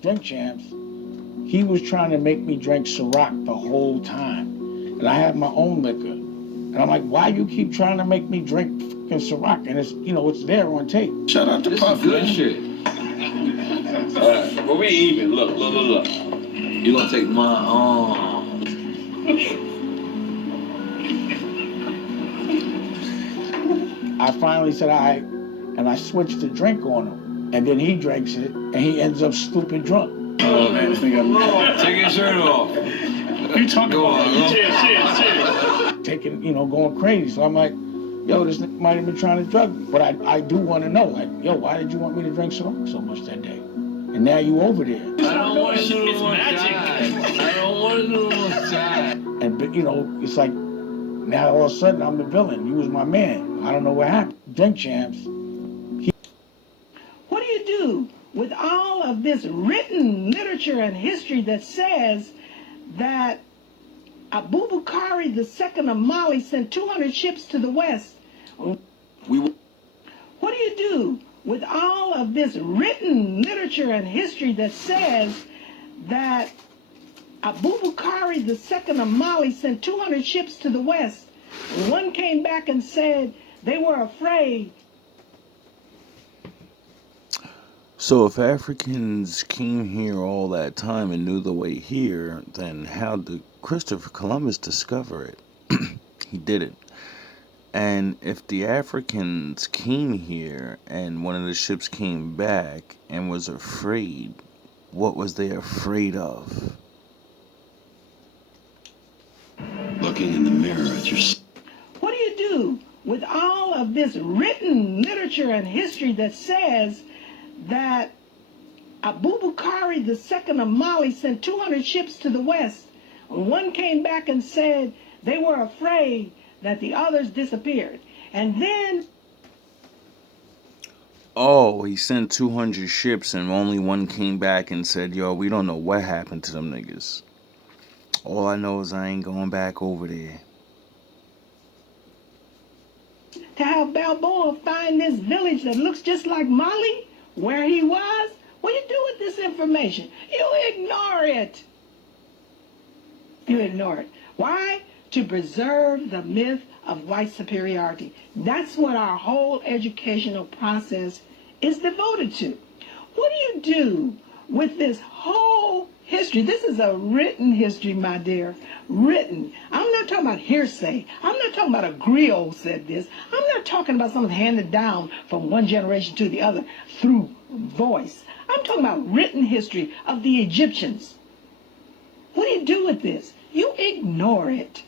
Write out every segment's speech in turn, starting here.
Drink Champs, he was trying to make me drink Ciroc the whole time. And I have my own liquor. And I'm like, why you keep trying to make me drink fucking Ciroc? And it's, you know, it's there on tape. Shout out to Puff, good shit. Well, we even. Look. You gonna take my I finally said, all right, and I switched the drink on him. And then he drinks it, and he ends up stupid drunk. Oh, man, this nigga. Take your shirt off. You talking about shit. Taking, you know, going crazy. So I'm like, yo, this nigga might have been trying to drug me. But I do want to know, like, yo, why did you want me to drink so much that day? And now you over there. I don't want to do no more time. I don't want to do no more time. And, you know, it's like, now all of a sudden I'm the villain. You was my man. I don't know what happened. Drink Champs. What do you do with all of this written literature and history that says that Abubakar II of Mali sent 200 ships to the west? What do you do with all of this written literature and history that says that Abubakar II of Mali sent 200 ships to the west? One came back and said they were afraid. So if Africans came here all that time and knew the way here, then how did Christopher Columbus discover it? He didn't. And if the Africans came here and one of the ships came back and was afraid, what was they afraid of? Looking in the mirror at yourself. What do you do with all of this written literature and history that says that Abubakar II of Mali sent 200 ships to the west? One came back and said they were afraid that the others disappeared. And then... Oh, he sent 200 ships and only one came back and said, yo, we don't know what happened to them niggas. All I know is I ain't going back over there. To have Balboa find this village that looks just like Mali, where he was, what do you do with this information? You ignore it. You ignore it. Why? To preserve the myth of white superiority. That's what our whole educational process is devoted to. What do you do with this whole history? This is a written history, my dear. Written. I'm not talking about hearsay. I'm not talking about a griot said this. I'm not talking about something handed down from one generation to the other through voice. I'm talking about written history of the Egyptians. What do you do with this? You ignore it.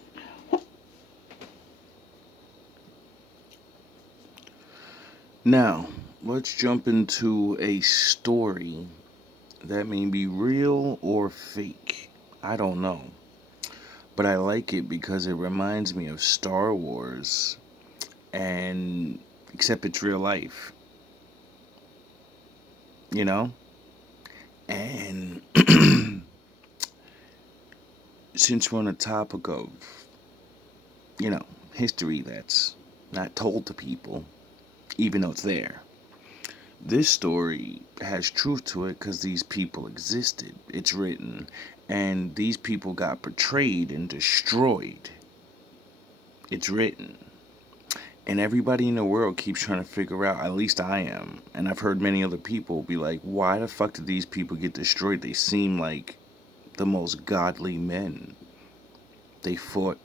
Now, let's jump into a story that may be real or fake. I don't know. But I like it because it reminds me of Star Wars, and except it's real life. You know? And since we're on the topic of, you know, history that's not told to people, even though it's there, this story has truth to it because these people existed. It's written, and these people got betrayed and destroyed. It's written. And everybody in the world keeps trying to figure out, at least I am, and I've heard many other people be like, why the fuck did these people get destroyed? They seem like the most godly men. They fought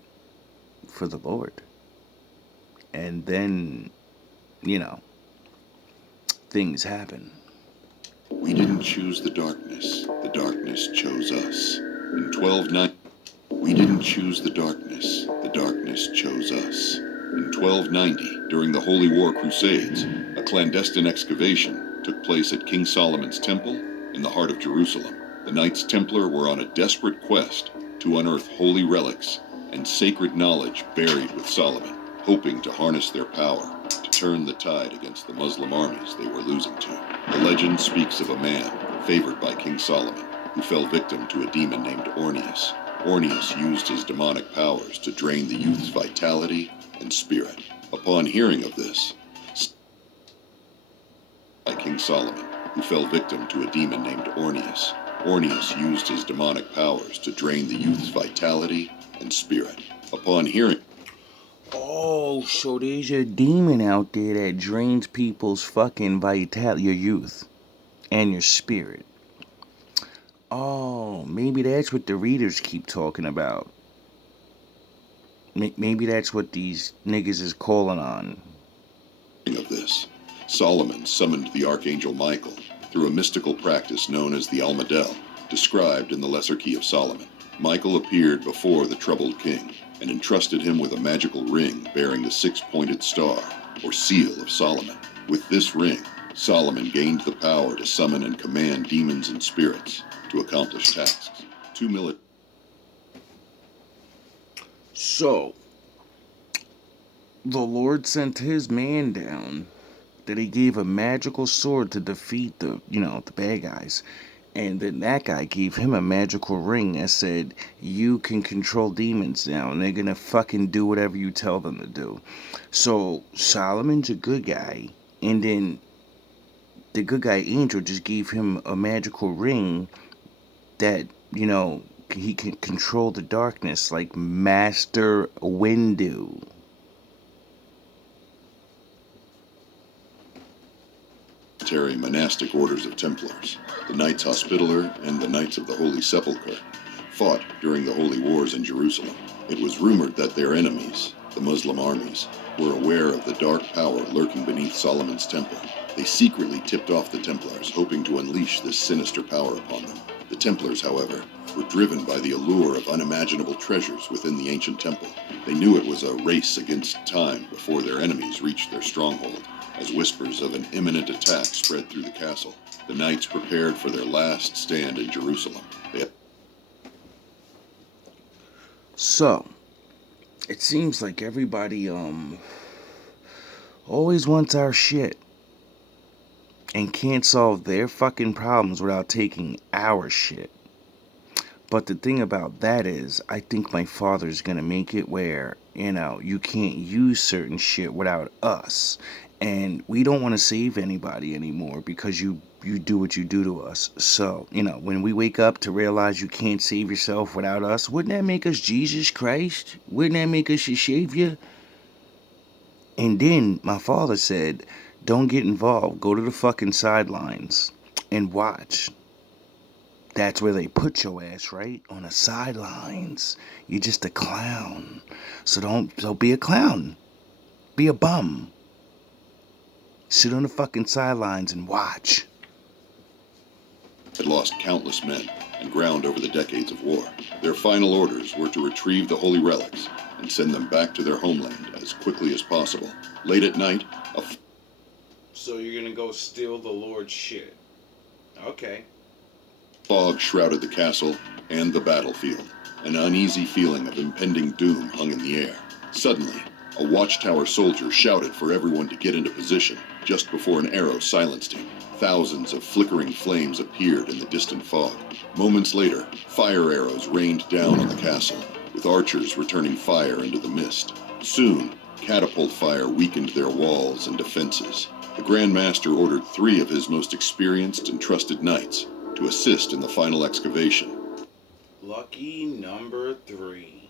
for the Lord. And then, you know, things happen. We didn't choose the darkness chose us. In 1290, we didn't choose the darkness chose us. In 1290, during the Holy War Crusades, a clandestine excavation took place at King Solomon's Temple in the heart of Jerusalem. The Knights Templar were on a desperate quest to unearth holy relics and sacred knowledge buried with Solomon, hoping to harness their power to turn the tide against the Muslim armies they were losing to. The legend speaks of a man favored by King Solomon who fell victim to a demon named Ornius. Ornius used his demonic powers to drain the youth's vitality and spirit. Upon hearing of this, by King Solomon, who fell victim to a demon named Orneus. Orneus used his demonic powers to drain the youth's vitality and spirit. Upon hearing... Oh, so there's a demon out there that drains people's fucking vitality, your youth, and your spirit. Oh, maybe that's what the readers keep talking about. Maybe that's what these niggas is calling on. Of this, Solomon summoned the Archangel Michael through a mystical practice known as the Almadel, described in the Lesser Key of Solomon. Michael appeared before the troubled king and entrusted him with a magical ring bearing the six-pointed star, or seal of Solomon. With this ring, Solomon gained the power to summon and command demons and spirits to accomplish tasks. So, the Lord sent his man down that he gave a magical sword to defeat the bad guys. And then that guy gave him a magical ring that said, you can control demons now, and they're gonna fucking do whatever you tell them to do. So, Solomon's a good guy, and then the good guy angel just gave him a magical ring that, he can control the darkness like Master Windu. Monastic orders of Templars, the Knights Hospitaller and the Knights of the Holy Sepulchre, fought during the Holy Wars in Jerusalem. It was rumored that their enemies, the Muslim armies, were aware of the dark power lurking beneath Solomon's temple. They secretly tipped off the Templars, hoping to unleash this sinister power upon them. The Templars, however, were driven by the allure of unimaginable treasures within the ancient temple. They knew it was a race against time before their enemies reached their stronghold. As whispers of an imminent attack spread through the castle, the knights prepared for their last stand in Jerusalem. So, it seems like everybody, always wants our shit and can't solve their fucking problems without taking our shit. But the thing about that is, I think my father's gonna make it where, you can't use certain shit without us. And we don't want to save anybody anymore because you do what you do to us. So, when we wake up to realize you can't save yourself without us, wouldn't that make us Jesus Christ? Wouldn't that make us your savior? And then my father said, don't get involved. Go to the fucking sidelines and watch. That's where they put your ass, right? On the sidelines. You're just a clown. So don't be a clown. Be a bum. Sit on the fucking sidelines and watch. Had lost countless men and ground over the decades of war. Their final orders were to retrieve the holy relics and send them back to their homeland as quickly as possible. Late at night, So you're gonna go steal the Lord's shit. Okay. Fog shrouded the castle and the battlefield. An uneasy feeling of impending doom hung in the air. Suddenly, a watchtower soldier shouted for everyone to get into position just before an arrow silenced him. Thousands of flickering flames appeared in the distant fog. Moments later, fire arrows rained down on the castle, with archers returning fire into the mist. Soon, catapult fire weakened their walls and defenses. The Grand Master ordered 3 of his most experienced and trusted knights to assist in the final excavation. Lucky number 3.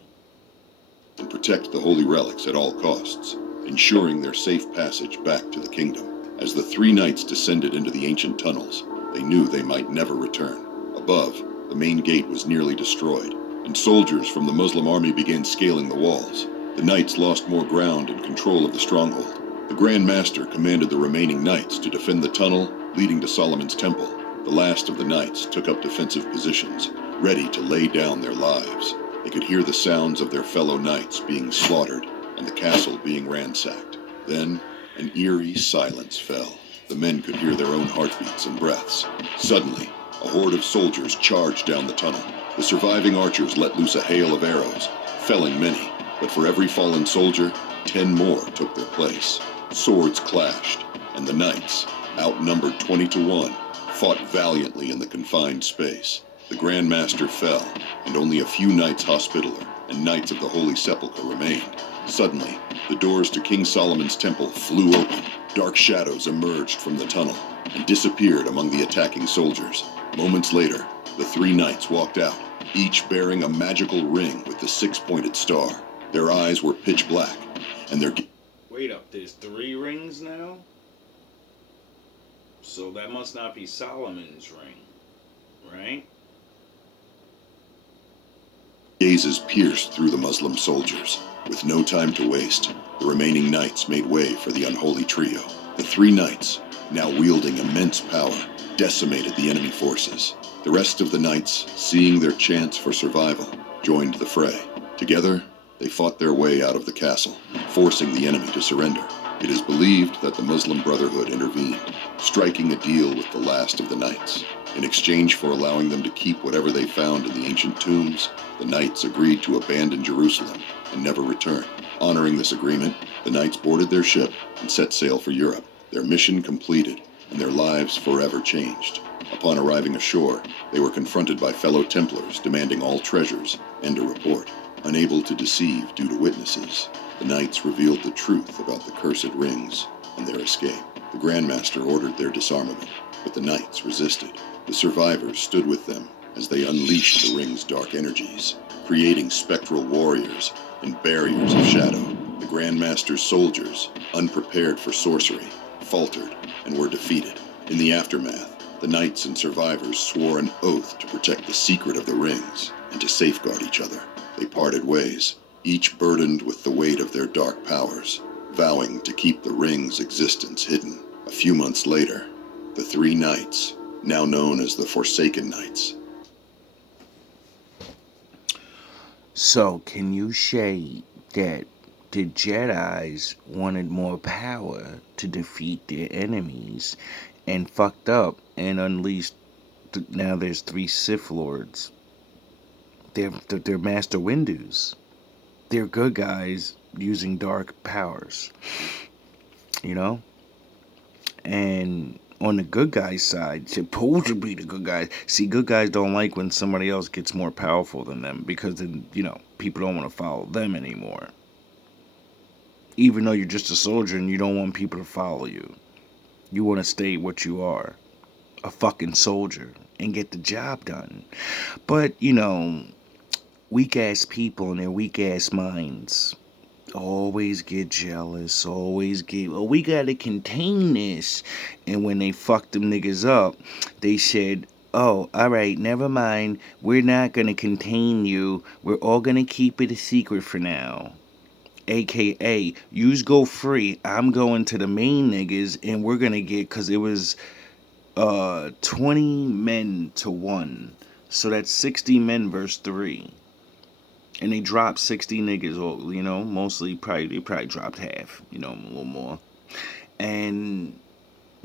And protect the holy relics at all costs, ensuring their safe passage back to the kingdom. As the 3 knights descended into the ancient tunnels, they knew they might never return. Above, the main gate was nearly destroyed, and soldiers from the Muslim army began scaling the walls. The knights lost more ground and control of the stronghold. The Grand Master commanded the remaining knights to defend the tunnel leading to Solomon's temple. The last of the knights took up defensive positions, ready to lay down their lives. They could hear the sounds of their fellow knights being slaughtered and the castle being ransacked. Then, an eerie silence fell. The men could hear their own heartbeats and breaths. Suddenly, a horde of soldiers charged down the tunnel. The surviving archers let loose a hail of arrows, felling many, but for every fallen soldier, 10 more took their place. Swords clashed, and the knights, outnumbered 20 to 1, fought valiantly in the confined space. The Grand Master fell, and only a few Knights Hospitaller and Knights of the Holy Sepulchre remained. Suddenly, the doors to King Solomon's temple flew open, Dark shadows emerged from the tunnel and disappeared among the attacking soldiers. Moments later, the three knights walked out, each bearing a magical ring with the six-pointed star. Their eyes were pitch black, and their... Wait up, there's 3 rings now? So that must not be Solomon's ring, right? gazes pierced through the Muslim soldiers. With no time to waste, the remaining knights made way for the unholy trio. The 3 knights, now wielding immense power, decimated the enemy forces. The rest of the knights, seeing their chance for survival, joined the fray. Together, they fought their way out of the castle, forcing the enemy to surrender. It is believed that the Muslim Brotherhood intervened, striking a deal with the last of the knights. In exchange for allowing them to keep whatever they found in the ancient tombs, the knights agreed to abandon Jerusalem and never return. Honoring this agreement, the knights boarded their ship and set sail for Europe. Their mission completed, and their lives forever changed. Upon arriving ashore, they were confronted by fellow Templars demanding all treasures and a report. Unable to deceive due to witnesses, the knights revealed the truth about the cursed rings and their escape. The Grandmaster ordered their disarmament, but the knights resisted. The survivors stood with them as they unleashed the ring's dark energies, creating spectral warriors and barriers of shadow. The Grandmaster's soldiers, unprepared for sorcery, faltered and were defeated. In the aftermath, the knights and survivors swore an oath to protect the secret of the rings and to safeguard each other. They parted ways, each burdened with the weight of their dark powers, vowing to keep the ring's existence hidden. A few months later, the 3 knights, now known as the Forsaken Knights. So, can you say that the Jedis wanted more power to defeat their enemies and fucked up and unleashed? Now there's 3 Sith Lords. They're Master Windus. They're good guys using dark powers, you know? And on the good guys' side, supposed to be the good guys. See, good guys don't like when somebody else gets more powerful than them because then, people don't want to follow them anymore. Even though you're just a soldier and you don't want people to follow you. You want to stay what you are. A fucking soldier. And get the job done. But, weak-ass people and their weak-ass minds always get jealous, we gotta contain this. And when they fucked them niggas up, they said, oh, alright, never mind, we're not gonna contain you, we're all gonna keep it a secret for now. AKA, yous go free, I'm going to the main niggas, and we're gonna get, cause it was 20 men to 1, so that's 60 men versus 3. And they dropped 60 niggas, or, mostly they probably dropped half, a little more. And,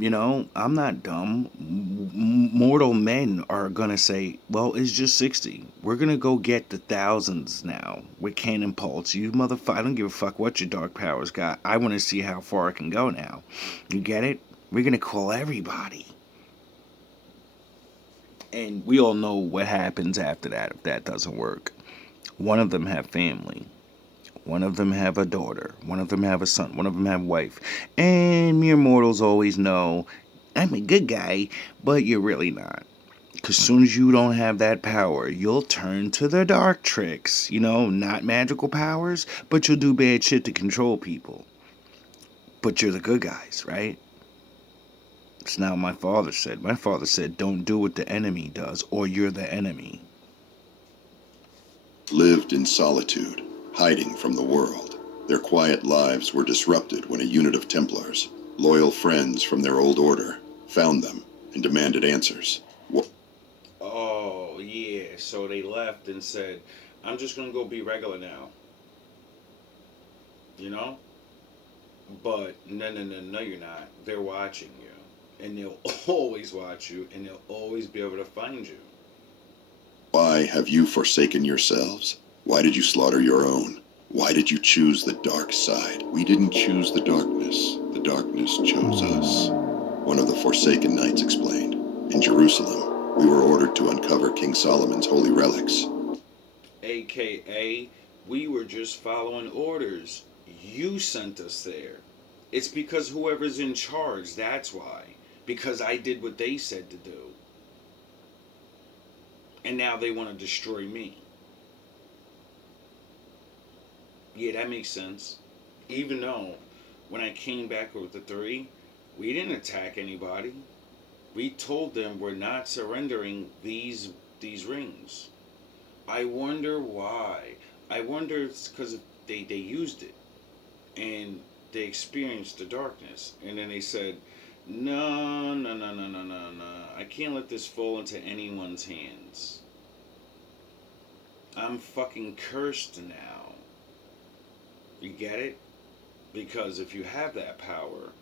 I'm not dumb. Mortal men are gonna say, well, it's just 60. We're gonna go get the thousands now with cannon bolts. You motherfucker, I don't give a fuck what your dark powers got. I wanna see how far I can go now. You get it? We're gonna call everybody. And we all know what happens after that if that doesn't work. One of them have family. One of them have a daughter. One of them have a son. One of them have a wife. And mere mortals always know, I'm a good guy, but you're really not. Because as soon as you don't have that power, you'll turn to the dark tricks. Not magical powers, but you'll do bad shit to control people. But you're the good guys, right? It's not what my father said. My father said, don't do what the enemy does, or you're the enemy. Lived in solitude, hiding from the world. Their quiet lives were disrupted when a unit of Templars, loyal friends from their old order, found them and demanded answers. Oh, yeah, so they left and said, I'm just gonna go be regular now. But no, you're not. They're watching you. And they'll always watch you, and they'll always be able to find you. Why have you forsaken yourselves? Why did you slaughter your own? Why did you choose the dark side? We didn't choose the darkness chose us. One of the Forsaken Knights explained. In Jerusalem, we were ordered to uncover King Solomon's holy relics. AKA, we were just following orders. You sent us there. It's because whoever's in charge, that's why. Because I did what they said to do. And now they want to destroy me. Yeah, that makes sense. Even though, when I came back with the 3, we didn't attack anybody. We told them we're not surrendering these rings. I wonder why. I wonder it's because they used it. And they experienced the darkness. And then they said, no. I can't let this fall into anyone's hands. I'm fucking cursed now. You get it? Because if you have that power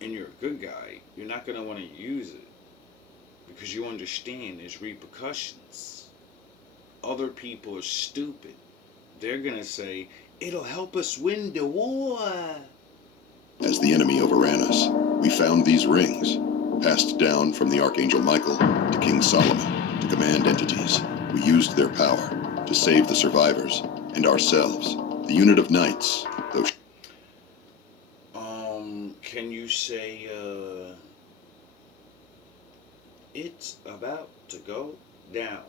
and you're a good guy, you're not going to want to use it. Because you understand there's repercussions. Other people are stupid. They're going to say, it'll help us win the war. As the enemy overran us, we found these rings, passed down from the Archangel Michael to King Solomon, to command entities. We used their power to save the survivors and ourselves. The unit of knights, though... Can you say, it's about to go down?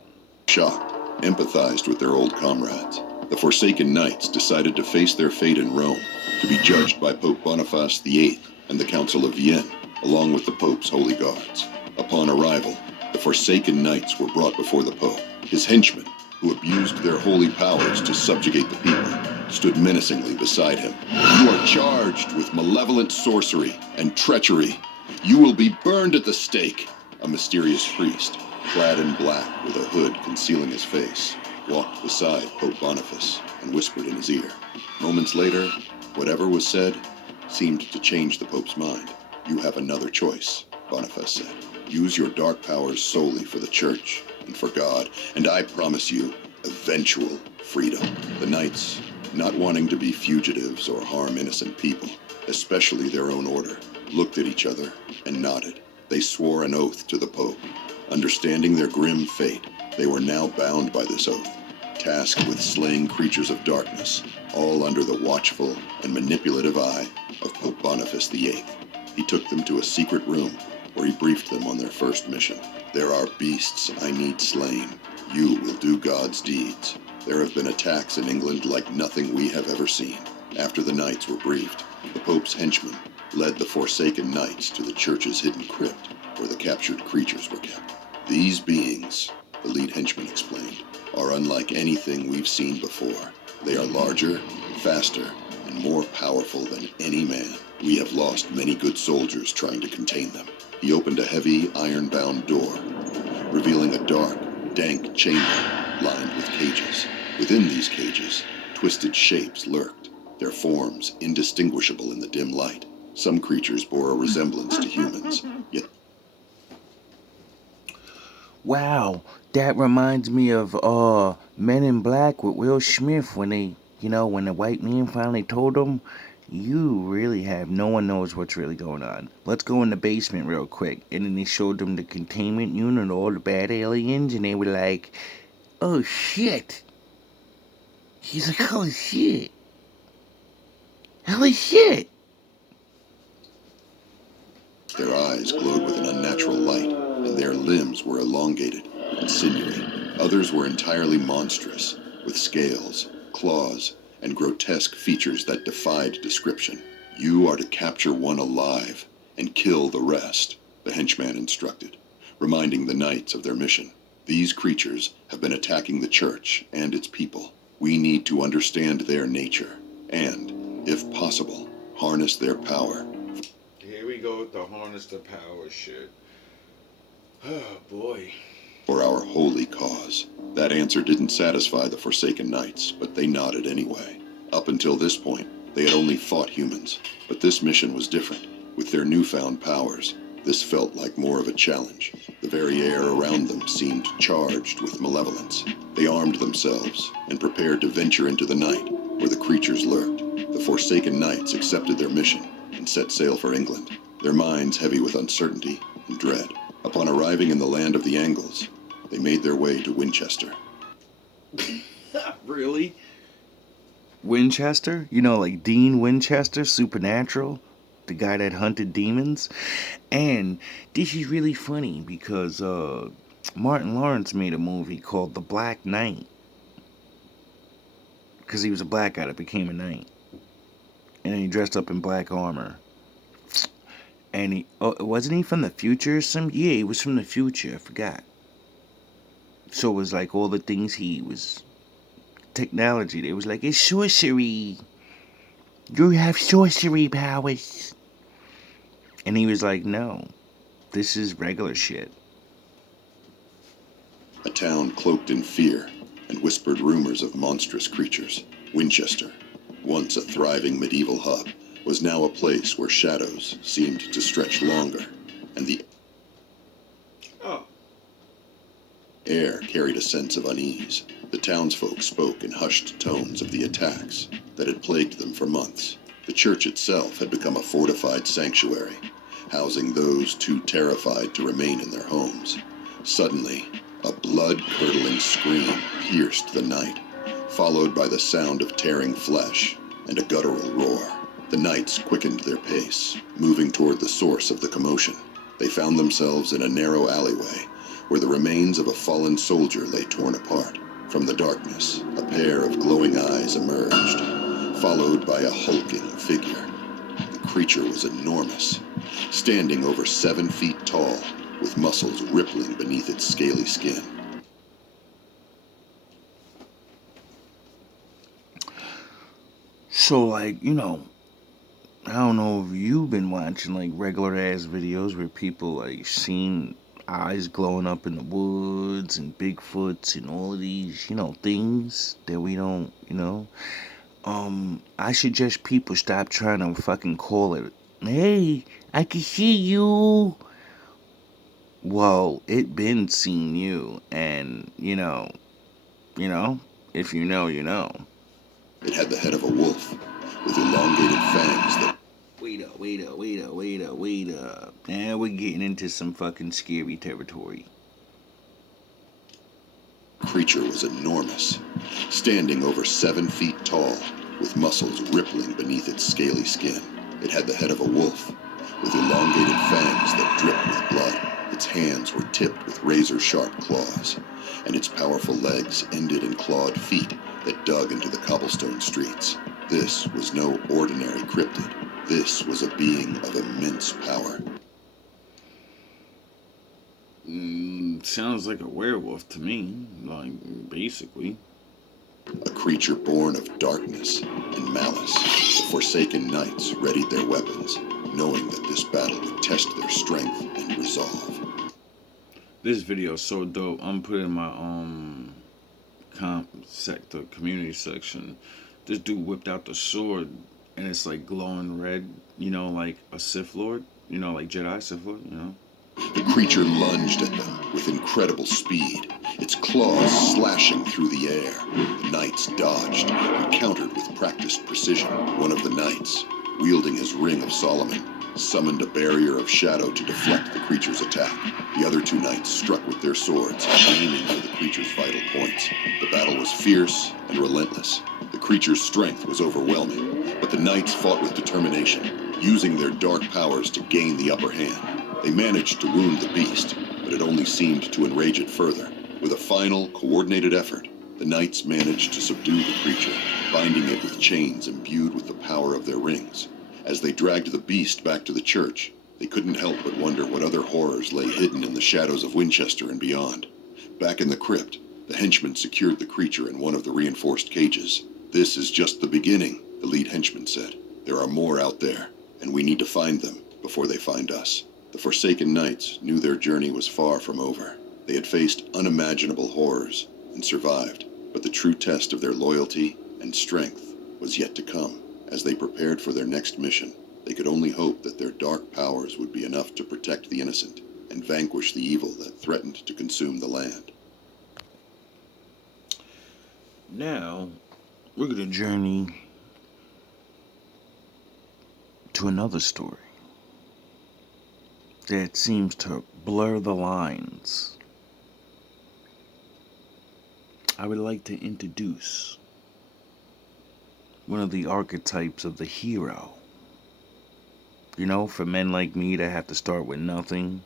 Shocked, empathized with their old comrades. The Forsaken Knights decided to face their fate in Rome, to be judged by Pope Boniface VIII and the Council of Vienne, along with the Pope's holy guards. Upon arrival, the Forsaken Knights were brought before the Pope. His henchmen, who abused their holy powers to subjugate the people, stood menacingly beside him. You are charged with malevolent sorcery and treachery. You will be burned at the stake. A mysterious priest, clad in black with a hood concealing his face, walked beside Pope Boniface and whispered in his ear. Moments later, whatever was said seemed to change the Pope's mind. You have another choice, Boniface said. Use your dark powers solely for the Church and for God, and I promise you eventual freedom. The Knights, not wanting to be fugitives or harm innocent people, especially their own order, looked at each other and nodded. They swore an oath to the Pope. Understanding their grim fate, they were now bound by this oath, tasked with slaying creatures of darkness, all under the watchful and manipulative eye of Pope Boniface VIII. He took them to a secret room where he briefed them on their first mission. There are beasts I need slain. You will do God's deeds. There have been attacks in England like nothing we have ever seen. After the knights were briefed, the Pope's henchmen led the Forsaken Knights to the church's hidden crypt, where the captured creatures were kept. These beings, the lead henchman explained, are unlike anything we've seen before. They are larger, faster, and more powerful than any man. We have lost many good soldiers trying to contain them. He opened a heavy, iron-bound door, revealing a dark, dank chamber lined with cages. Within these cages, twisted shapes lurked, their forms indistinguishable in the dim light. Some creatures bore a resemblance to humans, yet... Wow, that reminds me of Men in Black with Will Smith when they, when the white man finally told them, you really have, no one knows what's really going on. Let's go in the basement real quick. And then they showed them the containment unit and all the bad aliens, and they were like, oh shit. He's like, holy shit. Holy shit. Their eyes glowed with an unnatural light, and their limbs were elongated and sinewy. Others were entirely monstrous, with scales, claws, and grotesque features that defied description. You are to capture one alive and kill the rest, the henchman instructed, reminding the knights of their mission. These creatures have been attacking the church and its people. We need to understand their nature and, if possible, harness their power. Here we go with the harness the power shit. Oh boy. For our holy cause. That answer didn't satisfy the Forsaken Knights, but they nodded anyway. Up until this point, they had only fought humans, but this mission was different. With their newfound powers, this felt like more of a challenge. The very air around them seemed charged with malevolence. They armed themselves and prepared to venture into the night, where the creatures lurked. The Forsaken Knights accepted their mission and set sail for England, their minds heavy with uncertainty and dread. Upon arriving in the land of the Angles, they made their way to Winchester. Really? Winchester? Like Dean Winchester, Supernatural? the guy that hunted demons. And this is really funny because Martin Lawrence made a movie called The Black Knight, because he was a black guy that became a knight, and then he dressed up in black armor. And he wasn't he from the future or something? Yeah, he was from the future. I forgot. So it was like all the things he was technology. They was like, it's sorcery. You have sorcery powers. And he was like, no, this is regular shit. A town cloaked in fear and whispered rumors of monstrous creatures. Winchester, once a thriving medieval hub, was now a place where shadows seemed to stretch longer, and the air carried a sense of unease. The townsfolk spoke in hushed tones of the attacks that had plagued them for months. The church itself had become a fortified sanctuary, housing those too terrified to remain in their homes. Suddenly, a blood-curdling scream pierced the night, followed by the sound of tearing flesh and a guttural roar. The knights quickened their pace, moving toward the source of the commotion. They found themselves in a narrow alleyway where the remains of a fallen soldier lay torn apart. From the darkness, a pair of glowing eyes emerged, followed by a hulking figure. The creature was enormous, standing over 7 feet tall, with muscles rippling beneath its scaly skin. So, like, you know, I don't know if you've been watching, like, regular ass videos where people, like, seen eyes glowing up in the woods and Bigfoots and all of these, you know, things that we don't, you know. I suggest people stop trying to fucking call it, hey, I can see you. Well, it been seen you, and, you know, if you know, you know. It had the head of a wolf, with elongated fangs that... Wait up. Now we're getting into some fucking scary territory. The creature was enormous, standing over 7 feet tall, with muscles rippling beneath its scaly skin. It had the head of a wolf, with elongated fangs that dripped with blood. Its hands were tipped with razor-sharp claws, and its powerful legs ended in clawed feet that dug into the cobblestone streets. This was no ordinary cryptid. This was a being of immense power. Sounds like a werewolf to me, like, basically. A creature born of darkness and malice. The Forsaken Knights readied their weapons, knowing that this battle would test their strength and resolve. This video is so dope. I'm putting my community section. This dude whipped out the sword and it's like glowing red, you know, like a Sith Lord, you know, like Jedi Sith Lord, you know. The creature lunged at them with incredible speed, its claws slashing through the air. The knights dodged and countered with practiced precision. One of the knights, wielding his Ring of Solomon, summoned a barrier of shadow to deflect the creature's attack. The other 2 knights struck with their swords, aiming for the creature's vital points. The battle was fierce and relentless. The creature's strength was overwhelming, but the knights fought with determination, using their dark powers to gain the upper hand. They managed to wound the beast, but it only seemed to enrage it further. With a final, coordinated effort, the knights managed to subdue the creature, binding it with chains imbued with the power of their rings. As they dragged the beast back to the church, they couldn't help but wonder what other horrors lay hidden in the shadows of Winchester and beyond. Back in the crypt, the henchmen secured the creature in one of the reinforced cages. "This is just the beginning," the lead henchman said. "There are more out there, and we need to find them before they find us." The Forsaken Knights knew their journey was far from over. They had faced unimaginable horrors and survived, but the true test of their loyalty and strength was yet to come. As they prepared for their next mission, they could only hope that their dark powers would be enough to protect the innocent and vanquish the evil that threatened to consume the land. Now, we're going to journey to another story that seems to blur the lines. I would like to introduce one of the archetypes of the hero You know, for men like me that have to start with nothing,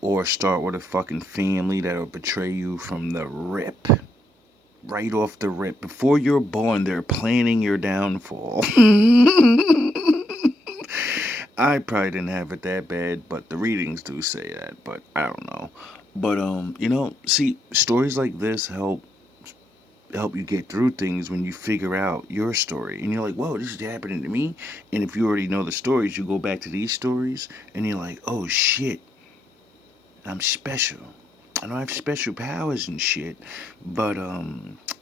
or start with a fucking family that'll betray you from the rip. Right off the rip. Before you're born, they're planning your downfall. I probably didn't have it that bad, but the readings do say that, but I don't know. But you know, see, stories like this help you get through things when you figure out your story. And you're like, whoa, this is happening to me. And if you already know the stories, you go back to these stories and you're like, oh shit, I'm special. I don't have special powers and shit, but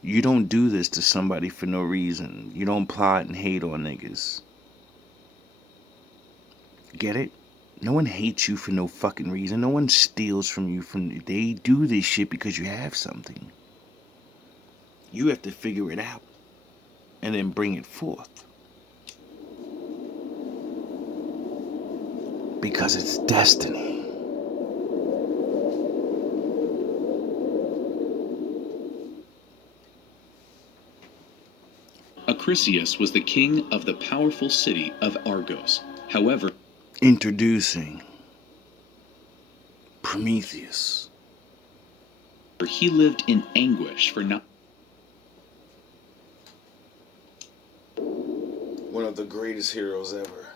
you don't do this to somebody for no reason. You don't plot and hate on niggas. Get it? No one hates you for no fucking reason. No one steals from you they do this shit because you have something. You have to figure it out and then bring it forth. Because it's destiny. Acrisius was the king of the powerful city of Argos. However, Introducing Prometheus. he lived in anguish for not. One of the greatest heroes ever.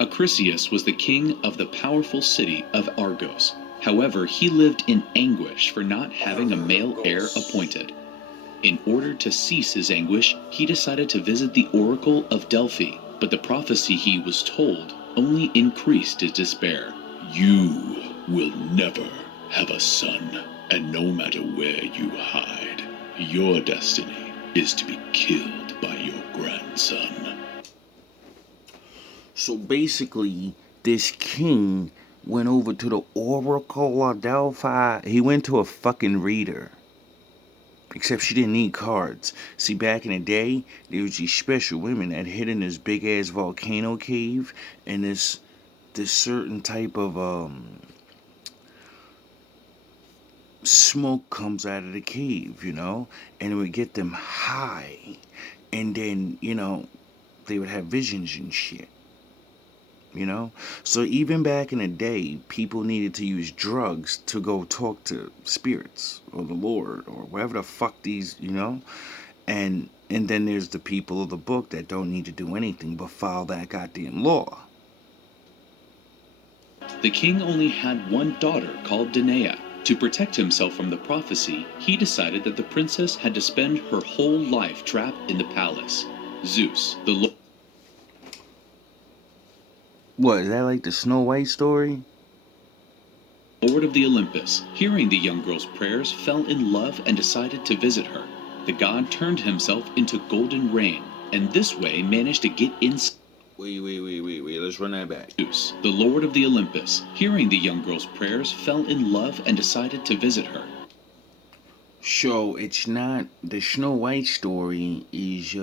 Acrisius was the king of the powerful city of Argos. However, he lived in anguish for not having a male heir appointed. In order to cease his anguish, he decided to visit the Oracle of Delphi, but the prophecy he was told only increased his despair. You will never have a son, and no matter where you hide, your destiny is to be killed by your grandson. So basically, this king went over to the Oracle of Delphi. He went to a fucking reader. Except she didn't need cards. See, back in the day, there was these special women that hid in this big ass volcano cave, and this certain type of smoke comes out of the cave, you know, and it would get them high, and then they would have visions and shit. So even back in the day, people needed to use drugs to go talk to spirits or the Lord or whatever the fuck and then there's the people of the book that don't need to do anything but follow that goddamn law. The king only had one daughter called Danae. To protect himself from the prophecy, he decided that the princess had to spend her whole life trapped in the palace. Zeus, the What, is that like the Snow White story? Lord of the Olympus, hearing the young girl's prayers, fell in love and decided to visit her. The god turned himself into golden rain, and this way managed to get inside. Wait, let's run that back. Zeus, the Lord of the Olympus, hearing the young girl's prayers, fell in love and decided to visit her. So it's not the Snow White story is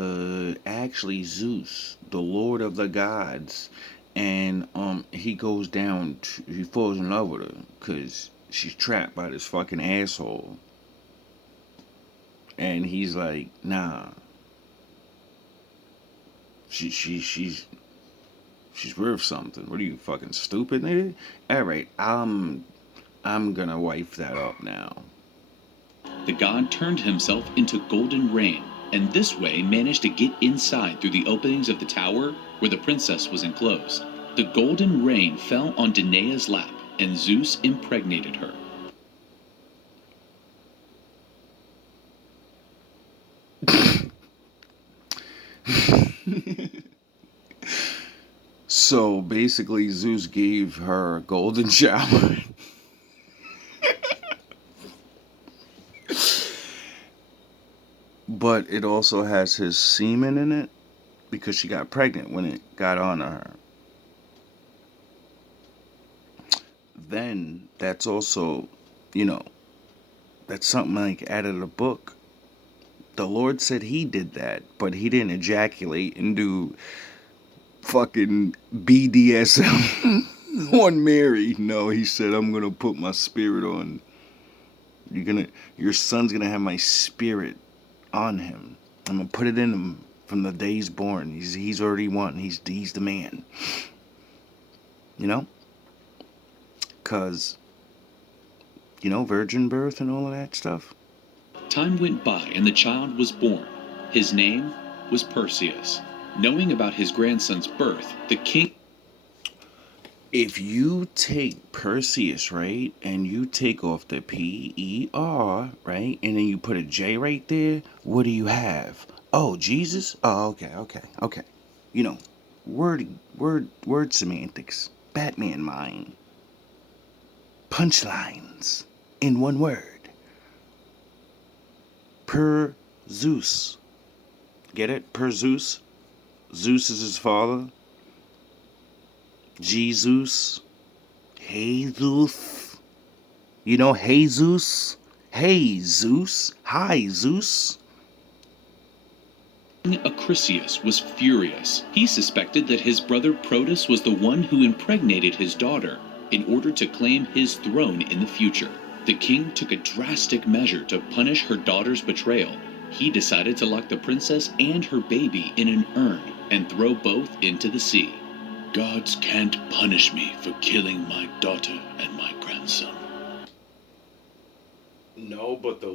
actually Zeus, the Lord of the gods, and he goes down. He falls in love with her because she's trapped by this fucking asshole, and he's like, nah. She's worth something. What are you, fucking stupid, nigga? All right, I'm gonna wife that up now. The god turned himself into golden rain, and this way managed to get inside through the openings of the tower where the princess was enclosed. The golden rain fell on Danae's lap, and Zeus impregnated her. So basically, Zeus gave her a golden shower. But it also has his semen in it because she got pregnant when it got onto her. Then that's also, that's something like out of the book. The Lord said he did that, but he didn't ejaculate and do fucking BDSM on Mary. No, he said, I'm gonna put my spirit on. Your son's gonna have my spirit on him. I'm gonna put it in him from the day he's born. He's already won. He's the man. You know? Cause, you know, virgin birth and all of that stuff. Time went by and the child was born. His name was Perseus. Knowing about his grandson's birth, the king... If you take Perseus, right, and you take off the P-E-R, right, and then you put a J right there, what do you have? Oh, Jesus? Oh, okay. You know, word semantics. Batman mind. Punchlines in one word. Per Zeus. Get it? Per Zeus. Zeus is his father. Jesus. Jesus. You know Jesus? Hey Zeus. Hi Zeus. Acrisius was furious. He suspected that his brother Protus was the one who impregnated his daughter in order to claim his throne in the future. The king took a drastic measure to punish her daughter's betrayal. He decided to lock the princess and her baby in an urn and throw both into the sea. Gods can't punish me for killing my daughter and my grandson. No, but the